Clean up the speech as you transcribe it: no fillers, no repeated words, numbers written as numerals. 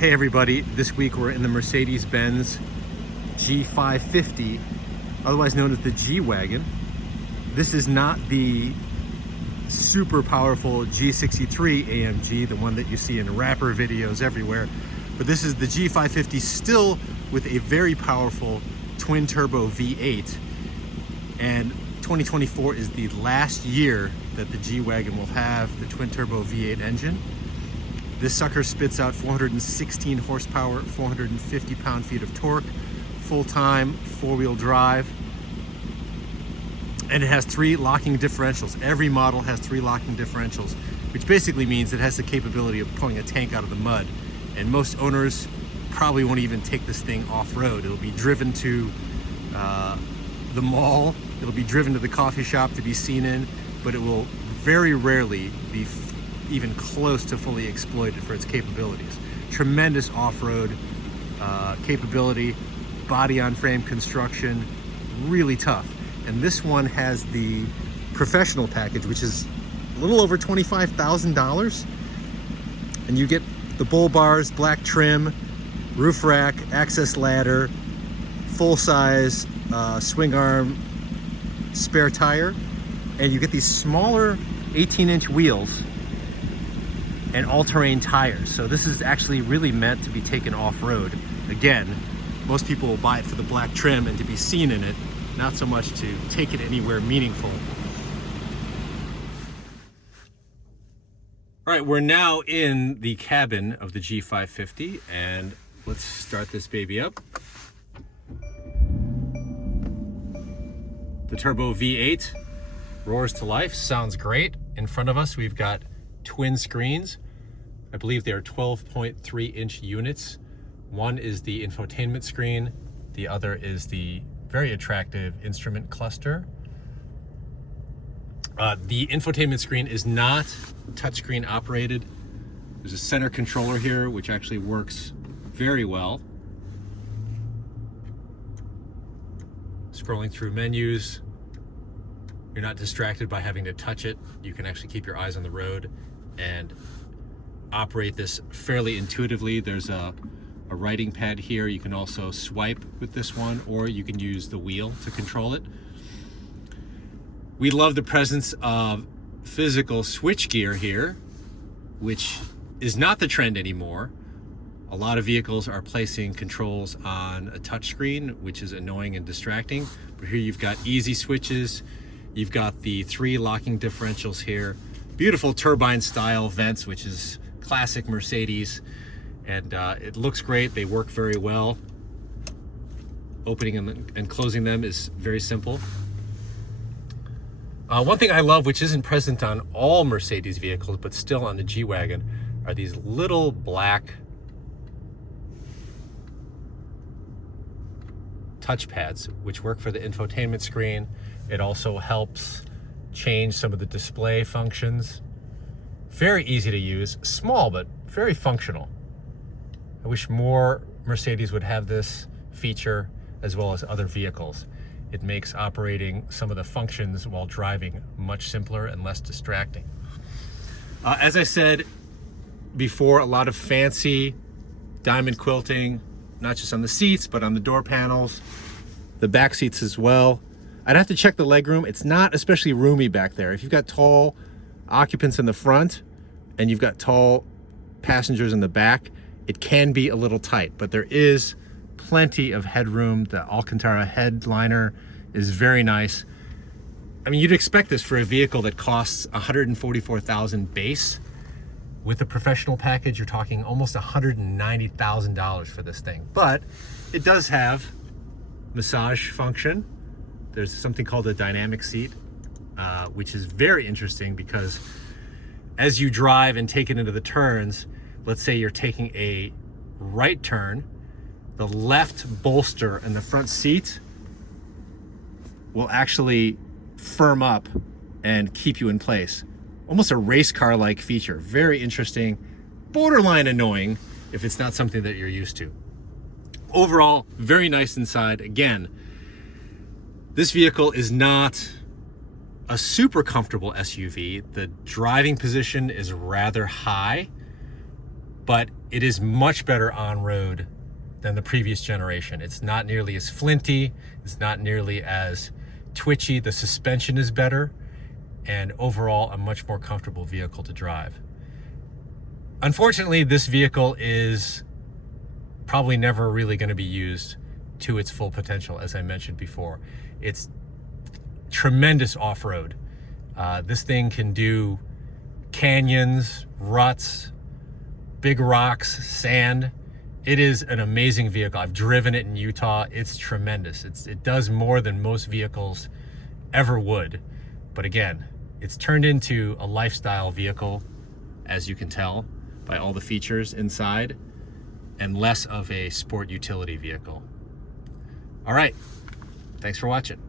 Hey everybody, this week we're in the Mercedes-Benz G550, otherwise known as the G-Wagon. This is not the super powerful G63 AMG, the one that you see in rapper videos everywhere, but this is the G550 still with a very powerful twin turbo V8. And 2024 is the last year that the G-Wagon will have the twin turbo V8 engine. This sucker spits out 416 horsepower, 450 pound-feet of torque, full-time, four-wheel drive. And it has 3 locking differentials. Every model has 3 locking differentials, which basically means it has the capability of pulling a tank out of the mud. And most owners probably won't even take this thing off-road. It'll be driven to the mall, it'll be driven to the coffee shop to be seen in, but it will very rarely be even close to fully exploited for its capabilities. Tremendous off-road capability, body on frame construction, really tough. And this one has the professional package, which is a little over $25,000. And you get the bull bars, black trim, roof rack, access ladder, full-size swing arm spare tire, and you get these smaller 18-inch wheels and all-terrain tires. So this is actually really meant to be taken off-road. Again, most people will buy it for the black trim and to be seen in it, not so much to take it anywhere meaningful. All right, we're now in the cabin of the G550, and let's start this baby up. The turbo V8 roars to life, sounds great. In front of us, we've got twin screens. I believe they are 12.3-inch units. One is the infotainment screen. The other is the very attractive instrument cluster. The infotainment screen is not touchscreen operated. There's a center controller here, which actually works very well. Scrolling through menus, you're not distracted by having to touch it. You can actually keep your eyes on the road and operate this fairly intuitively. There's a writing pad here. You can also swipe with this one, or you can use the wheel to control it. We love the presence of physical switchgear here, which is not the trend anymore. A lot of vehicles are placing controls on a touchscreen, which is annoying and distracting. But here you've got easy switches. You've got the 3 locking differentials here. Beautiful turbine style vents, which is classic Mercedes. And it looks great. They work very well. Opening and closing them is very simple. One thing I love, which isn't present on all Mercedes vehicles, but still on the G-Wagon, are these little black touchpads, which work for the infotainment screen. It also helps change some of the display functions. Very easy to use, small, but very functional. I wish more Mercedes would have this feature, as well as other vehicles. It makes operating some of the functions while driving much simpler and less distracting. As I said before, a lot of fancy diamond quilting, not just on the seats, but on the door panels, the back seats as well. I'd have to check the legroom. It's not especially roomy back there. If you've got tall occupants in the front and you've got tall passengers in the back, it can be a little tight, but there is plenty of headroom. The Alcantara headliner is very nice. I mean, you'd expect this for a vehicle that costs $144,000 base. With a professional package, you're talking almost $190,000 for this thing. But it does have massage function. There's something called a dynamic seat, which is very interesting because as you drive and take it into the turns, let's say you're taking a right turn, the left bolster in the front seat will actually firm up and keep you in place. Almost a race car-like feature. Very interesting, borderline annoying if it's not something that you're used to. Overall, very nice inside. Again, this vehicle is not a super comfortable SUV. The driving position is rather high, but it is much better on road than the previous generation. It's not nearly as flinty, it's not nearly as twitchy, the suspension is better, and overall a much more comfortable vehicle to drive. Unfortunately, this vehicle is probably never really going to be used to its full potential, as I mentioned before. It's tremendous off-road. This thing can do canyons, ruts, big rocks, sand. It is an amazing vehicle. I've driven it in Utah. It's tremendous. It does more than most vehicles ever would. But again, it's turned into a lifestyle vehicle, as you can tell by all the features inside, and less of a sport utility vehicle. All right, thanks for watching.